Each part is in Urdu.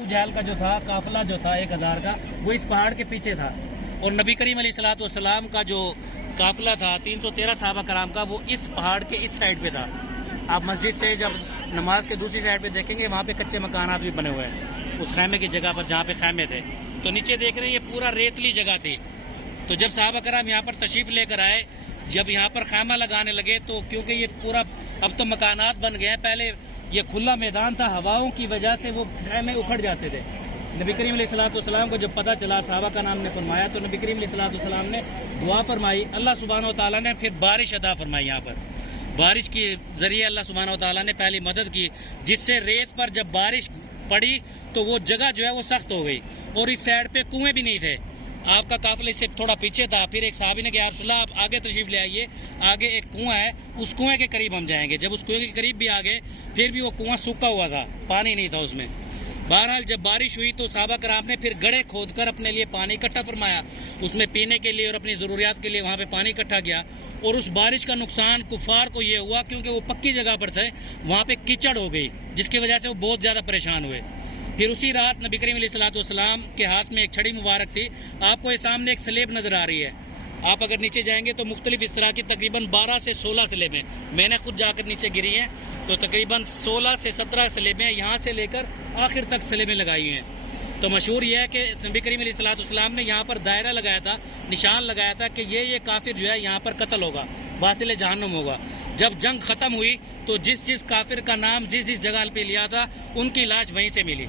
ابو جہل کا جو تھا قافلہ جو تھا 1000 کا، وہ اس پہاڑ کے پیچھے تھا، اور نبی کریم علیہ الصلوۃ والسلام کا جو قافلہ تھا 313 صحابہ کرام کا، وہ اس پہاڑ کے اس سائڈ پہ تھا۔ آپ مسجد سے جب نماز کے دوسری سائڈ پہ دیکھیں گے، وہاں پہ کچے مکانات بھی بنے ہوئے ہیں اس خیمے کی جگہ پر جہاں پہ خیمے تھے۔ تو نیچے دیکھ رہے ہیں یہ پورا ریتلی جگہ تھی۔ تو جب صحابہ کرام یہاں پر تشریف لے کر آئے، جب یہاں پر خیمہ لگانے لگے، تو کیونکہ یہ پورا اب تو مکانات بن گئے ہیں، پہلے یہ کھلا میدان تھا، ہواؤں کی وجہ سے وہ خیمے اکھڑ جاتے تھے۔ نبی کریم علیہ الصلوۃ والسلام کو جب پتہ چلا، صحابہ کا نام نے فرمایا، تو نبی کریم علیہ الصلوۃ والسلام نے دعا فرمائی، اللہ سبحانہ و تعالیٰ نے پھر بارش عطا فرمائی۔ یہاں پر بارش کے ذریعے اللہ سبحانہ و تعالیٰ نے پہلی مدد کی، جس سے ریت پر جب بارش پڑی تو وہ جگہ جو ہے وہ سخت ہو گئی، اور اس سائڈ پہ کنویں بھی نہیں تھے۔ آپ کا قافلہ اس سے تھوڑا پیچھے تھا۔ پھر ایک صحابی نے کہا، یا رسول اللہ آپ آگے تشریف لے آئیے، آگے ایک کنواں ہے، اس کنویں کے قریب ہم جائیں گے۔ جب اس کنویں کے قریب بھی آگے، پھر بھی وہ کنواں سوکھا ہوا تھا، پانی نہیں تھا اس میں۔ بہرحال جب بارش ہوئی تو صحابہ کرام نے پھر گڑھے کھود کر اپنے لیے پانی اکٹھا فرمایا، اس میں پینے کے لیے اور اپنی ضروریات کے لیے وہاں پہ پانی اکٹھا کیا۔ اور اس بارش کا نقصان کفار کو یہ ہوا، کیونکہ وہ پکی جگہ پر تھے، وہاں پہ کیچڑ ہو گئی، جس کی وجہ سے وہ بہت زیادہ پریشان ہوئے۔ پھر اسی رات نبی کریم علیہ الصلوۃ والسلام کے ہاتھ میں ایک چھڑی مبارک تھی۔ آپ کو یہ سامنے ایک سلیب نظر آ رہی ہے، آپ اگر نیچے جائیں گے تو مختلف اس طرح کی تقریباً 12 سے 16 سلیبیں، میں نے خود جا کر نیچے گری ہیں، تو تقریباً 16 سے 17 سلیبیں یہاں سے لے کر آخر تک سلیبیں لگائی ہیں۔ تو مشہور یہ ہے کہ نبی کریم علیہ الصلوۃ والسلام نے یہاں پر دائرہ لگایا تھا، نشان لگایا تھا کہ یہ کافر جو ہے یہاں پر قتل ہوگا، واصل جہنم ہوگا۔ جب جنگ ختم ہوئی تو جس کافر کا نام جس جگہ پہ لیا تھا، ان کی لاش وہیں سے ملی۔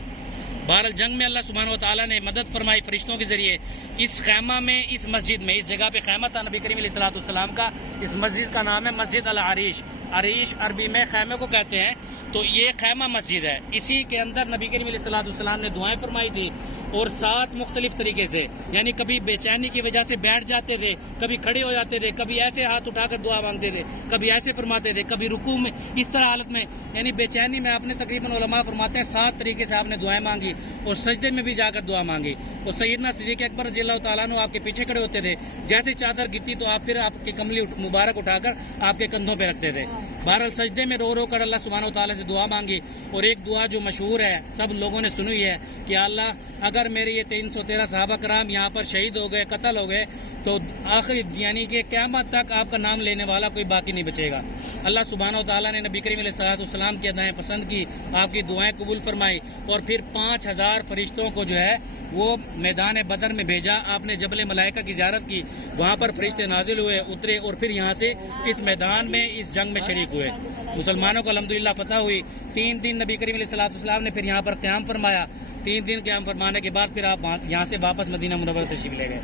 بہرحال جنگ میں اللہ سبحانہ و تعالیٰ نے مدد فرمائی فرشتوں کے ذریعے۔ اس خیمہ میں، اس مسجد میں، اس جگہ پہ خیمہ تھا نبی کریم علیہ الصلوۃ والسلام کا۔ اس مسجد کا نام ہے مسجد العریش۔ عریش عربی میں خیمے کو کہتے ہیں، تو یہ خیمہ مسجد ہے۔ اسی کے اندر نبی کریم علیہ الصلوۃ والسلام نے دعائیں فرمائی تھی، اور 7 مختلف طریقے سے، یعنی کبھی بے چینی کی وجہ سے بیٹھ جاتے تھے، کبھی کھڑے ہو جاتے تھے، کبھی ایسے ہاتھ اٹھا کر دعا مانگتے تھے، کبھی ایسے فرماتے تھے، کبھی رکوع میں اس طرح حالت میں، یعنی بے چینی میں آپ نے تقریباً علماء فرماتے ہیں 7 طریقے سے آپ نے دعائیں مانگی، اور سجدے میں بھی جا کر دعا مانگی۔ اور سیدنا صدیق اکبر رضی اللہ تعالیٰ عنہ آپ کے پیچھے کھڑے ہوتے تھے، جیسے چادر گرتی تو آپ پھر آپ کی کملی مبارک اٹھا کر آپ کے کندھوں پہ رکھتے تھے۔ بہرحال سجدے میں رو رو کر اللہ سبحانہ و تعالیٰ سے دعا مانگی، اور ایک دعا جو مشہور ہے، سب لوگوں نے سنی ہے، کہ اللہ اگر میرے یہ 313 صحابہ کرام یہاں پر شہید ہو گئے، قتل ہو گئے، تو آخر یعنی کہ قیامت تک آپ کا نام لینے والا کوئی باقی نہیں بچے گا۔ اللہ سبحانہ و تعالیٰ نے نبی کریم علیہ الصلوۃ والسلام کی ادائیں پسند کی، آپ کی دعائیں قبول فرمائی، اور پھر 5000 فرشتوں کو جو ہے وہ میدان بدر میں بھیجا۔ آپ نے جبل ملائکہ کی زیارت کی، وہاں پر فرشتے نازل ہوئے، اترے، اور پھر یہاں سے اس میدان میں اس جنگ میں شریک ہوئے۔ مسلمانوں کو الحمدللہ فتح ہوئی۔ 3 دن نبی کریم علیہ الصلوۃ والسلام نے پھر یہاں پر قیام فرمایا۔ 3 دن قیام فرمانے کے بعد پھر آپ یہاں سے واپس مدینہ منورہ تشریف لے گئے۔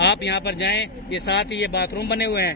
آپ یہاں پر جائیں، یہ ساتھ ہی یہ باتھ روم بنے ہوئے ہیں،